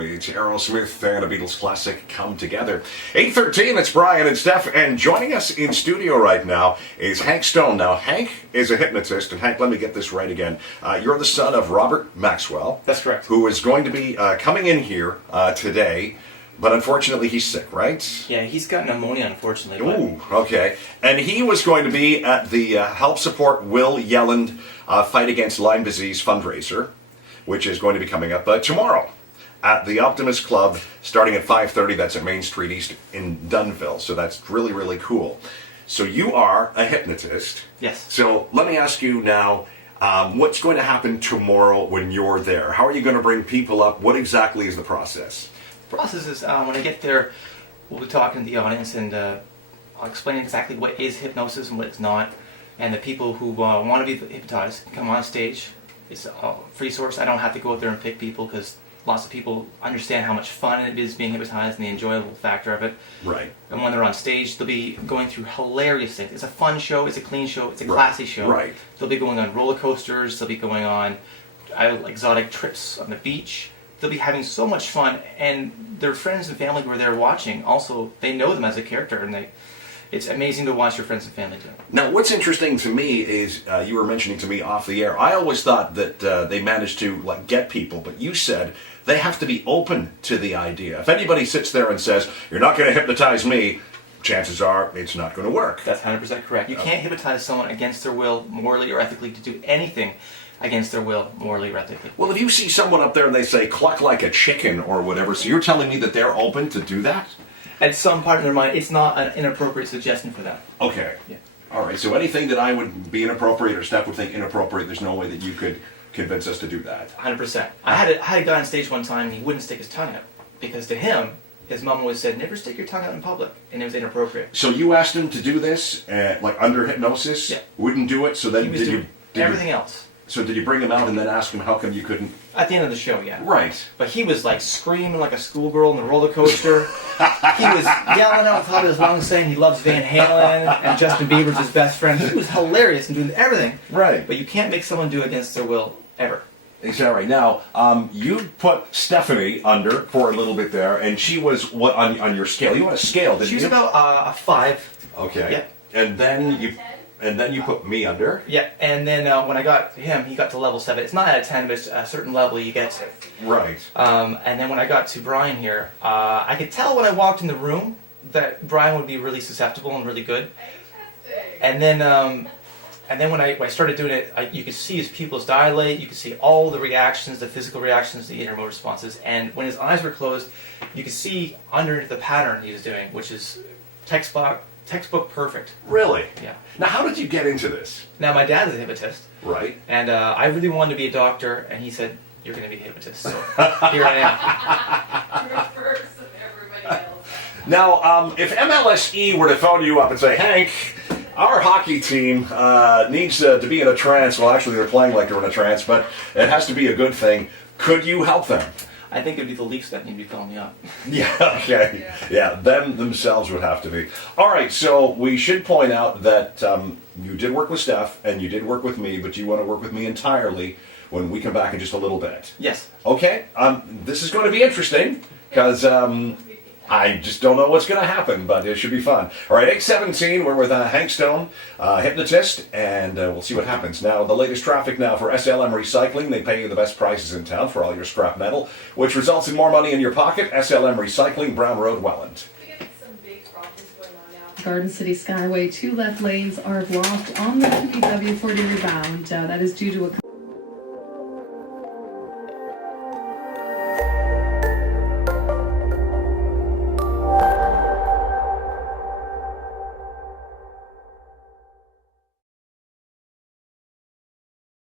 It's Aerosmith and a Beatles classic come together. 8:13, it's Brian and Steph, and joining us in studio right now is Hank Stone. Now, Hank is a hypnotist, and Hank, let me get this right again. You're the son of Robert Maxwell. That's correct. Who is going to be coming in here today, but unfortunately he's sick, right? Yeah, he's got pneumonia, unfortunately. Ooh, okay. And he was going to be at the Help Support Will Yelland Fight Against Lyme Disease fundraiser, which is going to be coming up tomorrow at the Optimist Club, starting at 5:30. That's at Main Street East in Dunnville. So that's really, really cool. So you are a hypnotist. Yes. So let me ask you now, what's going to happen tomorrow when you're there? How are you going to bring people up? What exactly is the process? The process is when I get there, we'll be talking to the audience, and I'll explain exactly what is hypnosis and what it's not. And the people who want to be hypnotized can come on stage. It's a free source. I don't have to go out there and pick people because lots of people understand how much fun it is being hypnotized and the enjoyable factor of it. Right. And when they're on stage, they'll be going through hilarious things. It's a fun show, it's a clean show, it's a classy show. Right. They'll be going on roller coasters, they'll be going on exotic trips on the beach. They'll be having so much fun, and their friends and family who are there watching also, they know them as a character, and it's amazing to watch your friends and family do it. Now, what's interesting to me is you were mentioning to me off the air. I always thought that they managed to get people, but you said they have to be open to the idea. If anybody sits there and says, "You're not going to hypnotize me," chances are it's not going to work. That's 100% correct. You can't hypnotize someone against their will, morally or ethically, to do anything against their will, morally or ethically. Well, if you see someone up there and they say "cluck like a chicken" or whatever, so you're telling me that they're open to do that? At some part in their mind, it's not an inappropriate suggestion for them. Okay. Yeah. All right. So anything that I would be inappropriate or Steph would think inappropriate, there's no way that you could convince us to do that. 100%. I had a guy on stage one time, he wouldn't stick his tongue out. Because to him, his mom always said, never stick your tongue out in public. And it was inappropriate. So you asked him to do this, under hypnosis? Yeah. Wouldn't do it, so then He was doing everything else. So did you bring him out and then ask him how come you couldn't? At the end of the show, yeah. Right. But he was screaming like a schoolgirl on the roller coaster. He was yelling out top of his lungs saying he loves Van Halen and Justin Bieber's his best friend. He was hilarious and doing everything. Right. But you can't make someone do against their will, ever. Is that right? Now, you put Stephanie under for a little bit there, and she was what on your scale? You had a scale, didn't you? She was about a 5. Okay. Yeah. And then you put me under. Yeah, and then when I got him, he got to level 7. It's not at a 10, but it's a certain level you get to. Right. And then when I got to Brian here, I could tell when I walked in the room that Brian would be really susceptible and really good. And then when I started doing it, you could see his pupils dilate. You could see all the reactions, the physical reactions, the inner motor responses. And when his eyes were closed, you could see under the pattern he was doing, which is textbook perfect. Really? Yeah. Now, how did you get into this? Now, my dad is a hypnotist. Right. And I really wanted to be a doctor, and he said, you're going to be a hypnotist. So here I am. Reverse of everybody else. Now, if MLSE were to phone you up and say, Hank, our hockey team needs to be in a trance. Well, actually, they're playing like they're in a trance, but it has to be a good thing. Could you help them? I think it'd be the Leafs that need to be calling me up. Yeah, okay. Yeah, them themselves would have to be. All right, so we should point out that you did work with Steph and you did work with me, but you want to work with me entirely when we come back in just a little bit. Yes. Okay, this is going to be interesting because I just don't know what's going to happen, but it should be fun. All right, 8:17, we're with Hank Stone, hypnotist, and we'll see what happens. Now, the latest traffic now for SLM Recycling. They pay you the best prices in town for all your scrap metal, which results in more money in your pocket. SLM Recycling, Brown Road, Welland. Garden City Skyway, 2 left lanes are blocked on the PW 40 rebound. That is due to a